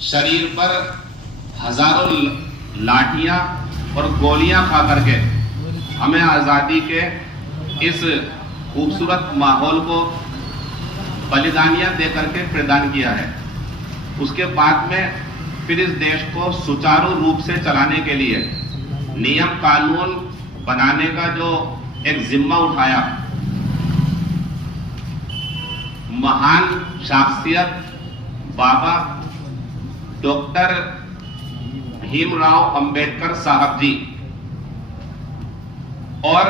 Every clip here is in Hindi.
शरीर पर हजारों लाठियां और गोलियां खा करके हमें आज़ादी के इस खूबसूरत माहौल को बलिदानियां दे करके प्रदान किया है। उसके बाद में फिर इस देश को सुचारू रूप से चलाने के लिए नियम कानून बनाने का जो एक जिम्मा उठाया, महान शख्सियत बाबा डॉक्टर भीमराव अंबेडकर साहब जी और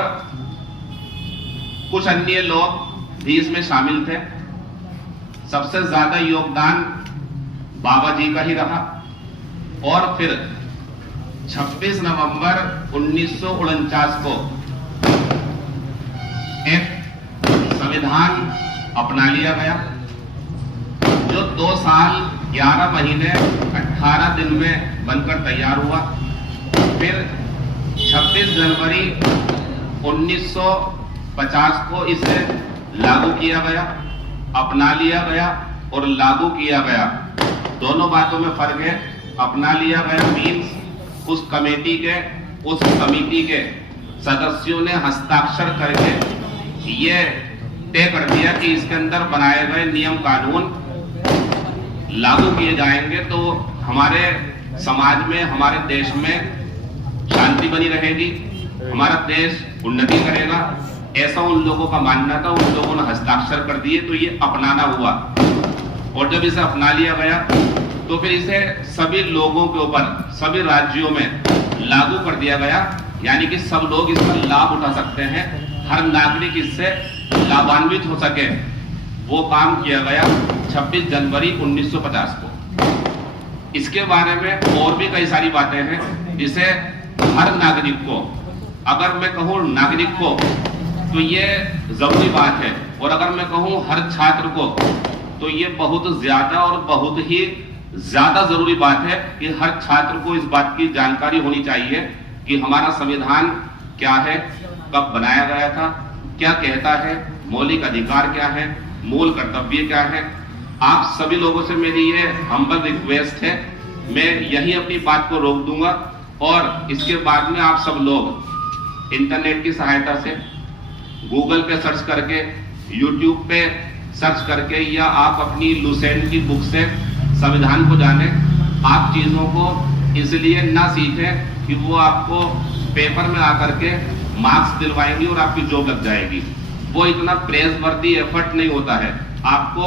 कुछ अन्य लोग भी इसमें शामिल थे। सबसे ज्यादा योगदान बाबा जी का ही रहा। और फिर 26 नवंबर 1949 को एक संविधान अपना लिया गया, जो 2 साल 11 महीने 18 दिन में बनकर तैयार हुआ। फिर 26 जनवरी 1950 को इसे लागू किया गया, अपना लिया गया और लागू किया गया। दोनों बातों में फर्क है। अपना लिया गया मीन्स उस कमेटी के, उस समिति के सदस्यों ने हस्ताक्षर करके ये तय कर दिया कि इसके अंदर बनाए गए नियम कानून लागू किए जाएंगे तो हमारे समाज में, हमारे देश में शांति बनी रहेगी, हमारा देश उन्नति करेगा। ऐसा उन लोगों का मानना था। उन लोगों ने हस्ताक्षर कर दिए तो ये अपनाना हुआ। और जब इसे अपना लिया गया तो फिर इसे सभी लोगों के ऊपर, सभी राज्यों में लागू कर दिया गया, यानी कि सब लोग इसका लाभ उठा सकते हैं, हर नागरिक इससे लाभान्वित हो सके। वो काम किया गया 26 जनवरी 1950 को। इसके बारे में और भी कई सारी बातें हैं जिसे हर नागरिक को, अगर मैं कहूँ नागरिक को तो ये जरूरी बात है, और अगर मैं कहूँ हर छात्र को तो ये बहुत ज्यादा और बहुत ही ज्यादा जरूरी बात है कि हर छात्र को इस बात की जानकारी होनी चाहिए कि हमारा संविधान क्या है, कब बनाया गया था, क्या कहता है, मौलिक अधिकार क्या है, मूल कर्तव्य क्या है। आप सभी लोगों से मेरी ये हम्बल रिक्वेस्ट है। मैं यही अपनी बात को रोक दूंगा और इसके बाद में आप सब लोग इंटरनेट की सहायता से गूगल पे सर्च करके, यूट्यूब पे सर्च करके, या आप अपनी लुसेंट की बुक से संविधान को जाने। आप चीजों को इसलिए ना सीखें कि वो आपको पेपर में आकर के मार्क्स दिलवाएंगी और आपकी जॉब लग जाएगी। वो इतना प्रेज वर्दी एफर्ट नहीं होता है। आपको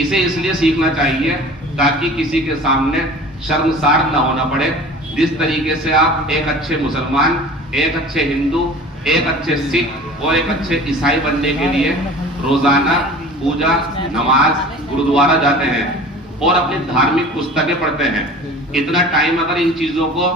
इसे इसलिए सीखना चाहिए ताकि किसी के सामने शर्मसार ना होना पड़े। जिस तरीके से आप एक अच्छे मुसलमान, एक अच्छे हिंदू, एक अच्छे सिख और एक अच्छे ईसाई बनने के लिए रोजाना पूजा, नमाज, गुरुद्वारा जाते हैं और अपनी धार्मिक पुस्तकें पढ़ते हैं, इतना टाइम अगर इन चीजों को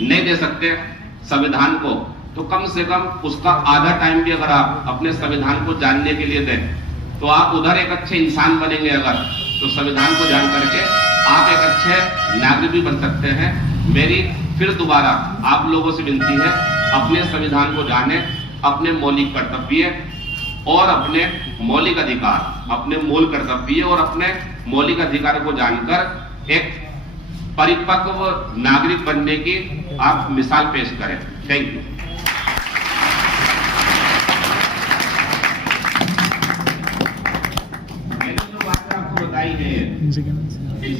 नहीं दे सकते संविधान को, तो कम से कम उसका आधा टाइम भी अगर आप अपने संविधान को जानने के लिए दें तो आप उधर एक अच्छे इंसान बनेंगे। अगर तो संविधान को जान करके आप एक अच्छे नागरिक भी बन सकते हैं। मेरी फिर दोबारा आप लोगों से विनती है, अपने संविधान को जाने, अपने मौलिक कर्तव्य और अपने मौलिक अधिकार, अपने मूल कर्तव्य और अपने मौलिक अधिकार को जानकर एक परिपक्व नागरिक बनने की आप मिसाल पेश करें। Thank you. मैंने जो बात आपको बताई है